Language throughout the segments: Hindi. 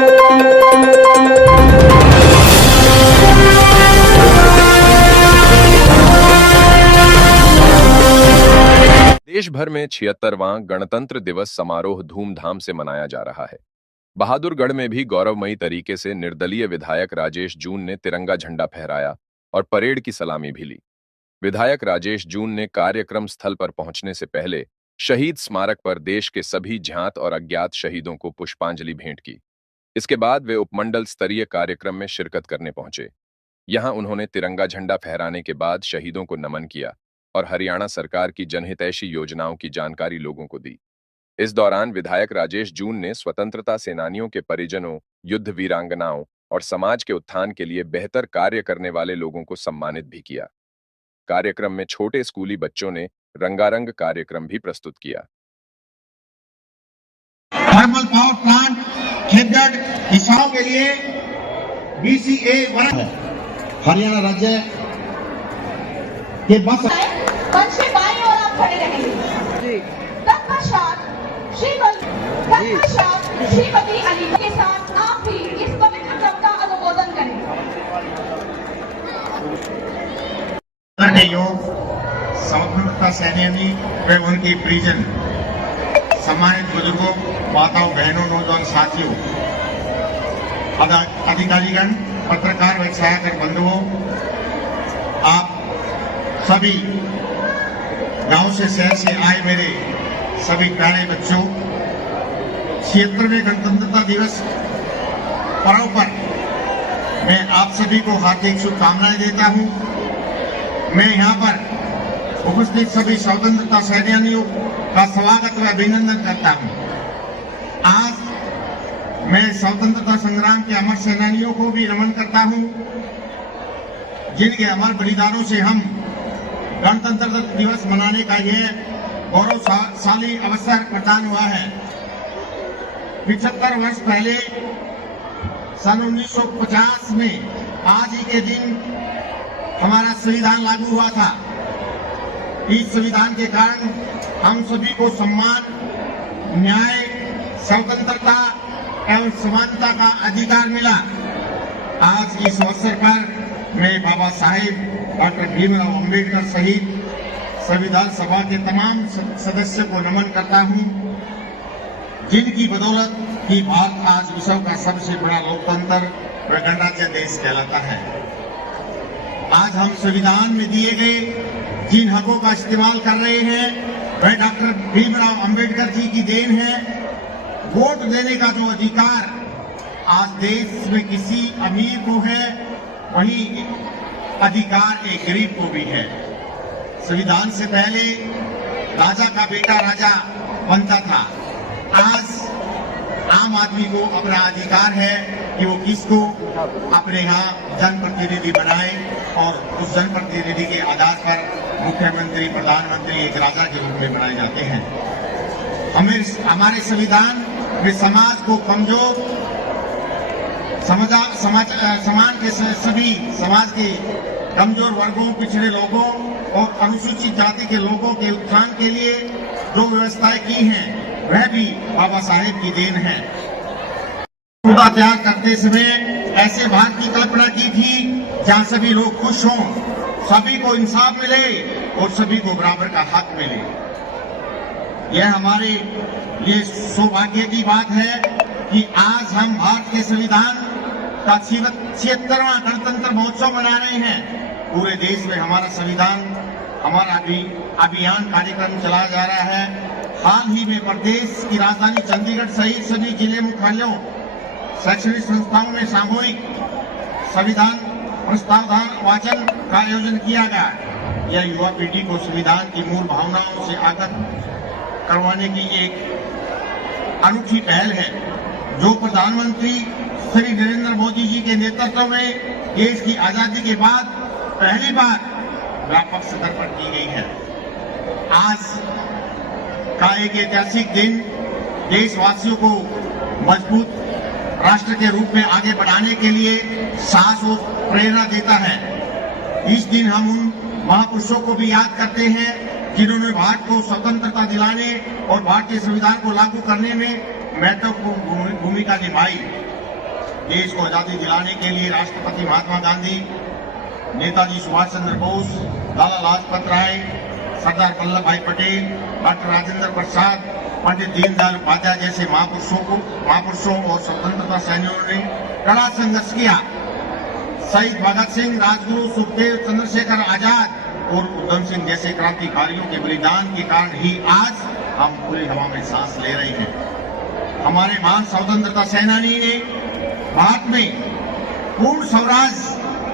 देश भर में 76वां गणतंत्र दिवस समारोह धूमधाम से मनाया जा रहा है। बहादुरगढ़ में भी गौरवमयी तरीके से निर्दलीय विधायक राजेश जून ने तिरंगा झंडा फहराया और परेड की सलामी भी ली। विधायक राजेश जून ने कार्यक्रम स्थल पर पहुंचने से पहले शहीद स्मारक पर देश के सभी ज्ञात और अज्ञात शहीदों को पुष्पांजलि भेंट की। इसके बाद वे उपमंडल स्तरीय कार्यक्रम में शिरकत करने पहुंचे। यहां उन्होंने तिरंगा झंडा फहराने के बाद शहीदों को नमन किया और हरियाणा सरकार की जनहितैषी योजनाओं की जानकारी लोगों को दी। इस दौरान विधायक राजेश जून ने स्वतंत्रता सेनानियों के परिजनों, युद्ध वीरांगनाओं और समाज के उत्थान के लिए बेहतर कार्य करने वाले लोगों को सम्मानित भी किया। कार्यक्रम में छोटे स्कूली बच्चों ने रंगारंग कार्यक्रम भी प्रस्तुत किया। थर्मल पावर प्लांट खेतगढ़ किसानों के लिए BCA हरियाणा राज्य के बस मंच के बाईं ओर आप खड़े रहेंगे। तत्पश्चात श्रीमती अली के साथ आप भी इस पवित्र क्रम का अनुमोदन करें। स्वतंत्रता सेनानी व उनके परिजन, सम्मानित बुजुर्गों, माताओं, बहनों, नौजवान साथियों, अधिकारीगण, पत्रकार व छायाकर बंधुओं, आप सभी गांव से शहर से आए मेरे सभी प्यारे बच्चों, 76वें गणतंत्रता दिवस पर्व पर मैं आप सभी को हार्दिक शुभकामनाएं देता हूं। मैं यहां पर उपस्थित सभी स्वतंत्रता सेनानियों का स्वागत व अभिनंदन करता हूं। आज मैं स्वतंत्रता संग्राम के अमर सेनानियों को भी नमन करता हूं, जिनके अमर बलिदानों से हम गणतंत्र दिवस मनाने का यह गौरवशाली अवसर प्रदान हुआ है। 75 वर्ष पहले सन 1950 में आज ही के दिन हमारा संविधान लागू हुआ था। इस संविधान के कारण हम सभी को सम्मान, न्याय, स्वतंत्रता एवं समानता का अधिकार मिला। आज इस अवसर पर मैं बाबा साहेब डॉक्टर भीमराव अंबेडकर सहित संविधान सभा के तमाम सदस्यों को नमन करता हूं, जिनकी बदौलत ही भारत आज विश्व का सबसे बड़ा लोकतंत्र व गणराज्य देश कहलाता है। आज हम संविधान में दिए गए जिन हकों का इस्तेमाल कर रहे हैं वह डॉक्टर भीमराव अंबेडकर जी की देन है। वोट देने का जो अधिकार आज देश में किसी अमीर को है, वही अधिकार एक गरीब को भी है। संविधान से पहले राजा का बेटा राजा बनता था। आज आम आदमी को अपना अधिकार है कि वो किसको अपने यहाँ जनप्रतिनिधि बनाए और उस जनप्रतिनिधि के आधार पर मुख्यमंत्री, प्रधानमंत्री एक राजा के रूप में बनाए जाते हैं। हमारे संविधान में समाज को कमजोर, समाज के सभी समाज के कमजोर वर्गों, पिछड़े लोगों और अनुसूचित जाति के लोगों के उत्थान के लिए जो व्यवस्थाएं की हैं वह भी बाबा साहेब की देन है। खुदा त्याग करते समय ऐसे भारत की कल्पना की थी जहां सभी लोग खुश हों, सभी को इंसाफ मिले और सभी को बराबर का हक मिले। यह हमारे लिए सौभाग्य की बात है कि आज हम भारत के संविधान का 76वां गणतंत्र महोत्सव मना रहे हैं। पूरे देश में हमारा संविधान, हमारा अभियान कार्यक्रम चलाया जा रहा है। हाल ही में प्रदेश की राजधानी चंडीगढ़ सहित सभी जिले मुख्यालयों, शैक्षणिक संस्थाओं में सामूहिक संविधान प्रस्तावधान वाचन का आयोजन किया गया। यह युवा पीढ़ी को संविधान की मूल भावनाओं से अवगत करवाने की एक अनूठी पहल है, जो प्रधानमंत्री श्री नरेंद्र मोदी जी के नेतृत्व में देश की आजादी के बाद पहली बार व्यापक स्तर पर की गई है। आज का एक ऐतिहासिक दिन देशवासियों को मजबूत राष्ट्र के रूप में आगे बढ़ाने के लिए साहस और प्रेरणा देता है। इस दिन हम उन महापुरुषों को भी याद करते हैं जिन्होंने भारत को स्वतंत्रता दिलाने और भारतीय संविधान को लागू करने में महत्वपूर्ण भूमिका निभाई। देश को आजादी दिलाने के लिए राष्ट्रपति महात्मा गांधी, नेताजी सुभाष चंद्र बोस, लाला लाजपत राय, सरदार वल्लभ भाई पटेल, डॉक्टर राजेंद्र प्रसाद, पंडित दीनदयाल उपाध्याय जैसे महापुरुषों और स्वतंत्रता सेनानियों ने कड़ा संघर्ष किया। शहीद भगत सिंह, राजगुरु, सुखदेव, चंद्रशेखर आजाद और उधम सिंह जैसे क्रांतिकारियों के बलिदान के कारण ही आज हम खुली हवा में सांस ले रहे हैं। हमारे महान स्वतंत्रता सेनानी ने भारत में पूर्ण स्वराज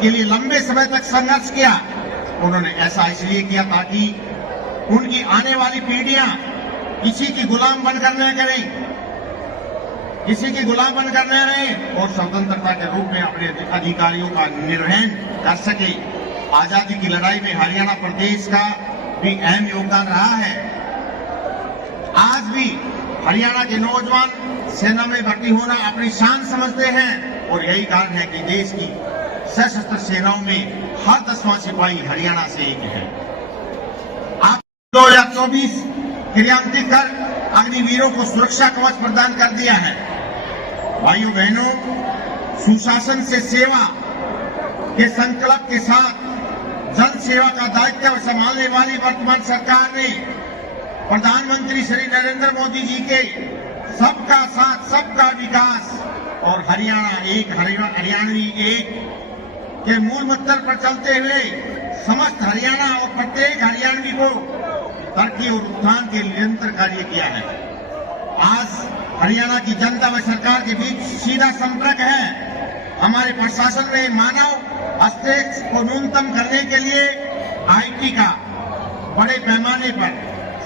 के लिए लंबे समय तक संघर्ष किया। उन्होंने ऐसा इसलिए किया ताकि उनकी आने वाली पीढ़ियां किसी की गुलाम बनकर न करें, किसी की गुलाम बनकर न रहें और स्वतंत्रता के रूप में अपने अधिकारियों का निर्वहन कर सके। आजादी की लड़ाई में हरियाणा प्रदेश का भी अहम योगदान रहा है। आज भी हरियाणा के नौजवान सेना में भर्ती होना अपनी शान समझते हैं और यही कारण है कि देश की सशस्त्र सेनाओं में हर 10वां सिपाही हरियाणा से एक है। आप 2024 क्रियान्वित कर अग्निवीरों को सुरक्षा कवच प्रदान कर दिया है। भाइयों बहनों, सुशासन से सेवा के संकल्प के साथ जन सेवा का दायित्व संभालने वाली वर्तमान सरकार ने प्रधानमंत्री श्री नरेंद्र मोदी जी के सबका साथ सबका विकास और हरियाणा एक हरियाणवी एक के मूल मंत्र पर चलते हुए समस्त हरियाणा और प्रत्येक हरियाणवी को तरक्की और उत्थान के निरंतर कार्य किया है। आज हरियाणा की जनता व सरकार के बीच सीधा संपर्क है। हमारे प्रशासन में मानव हस्तक्षेप को न्यूनतम करने के लिए आईटी का बड़े पैमाने पर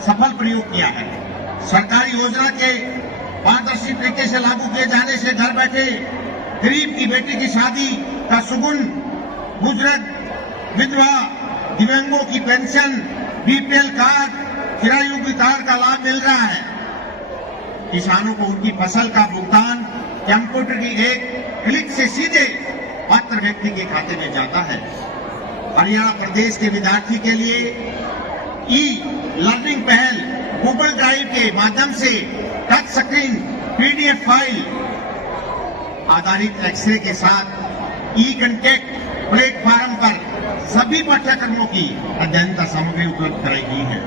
सफल प्रयोग किया है। सरकारी योजना के पारदर्शी तरीके से लागू किए जाने से घर बैठे गरीब की बेटी की शादी का सुगुन, बुजुर्ग, विधवा, दिव्यांगों की पेंशन, बीपीएल कार्ड, किरायोग्य कार्ड का लाभ मिल रहा है। किसानों को उनकी फसल का भुगतान कंप्यूटर की एक क्लिक से सीधे पात्र व्यक्ति के खाते में जाता है। हरियाणा प्रदेश के विद्यार्थी के लिए ई लर्निंग पहल गूगल ड्राइव के माध्यम से टच स्क्रीन पीडीएफ फाइल आधारित एक्सरे के साथ ई कंटेक्ट प्लेटफॉर्म पर सभी पाठ्यक्रमों की अध्ययन सामग्री उपलब्ध कराई गई है।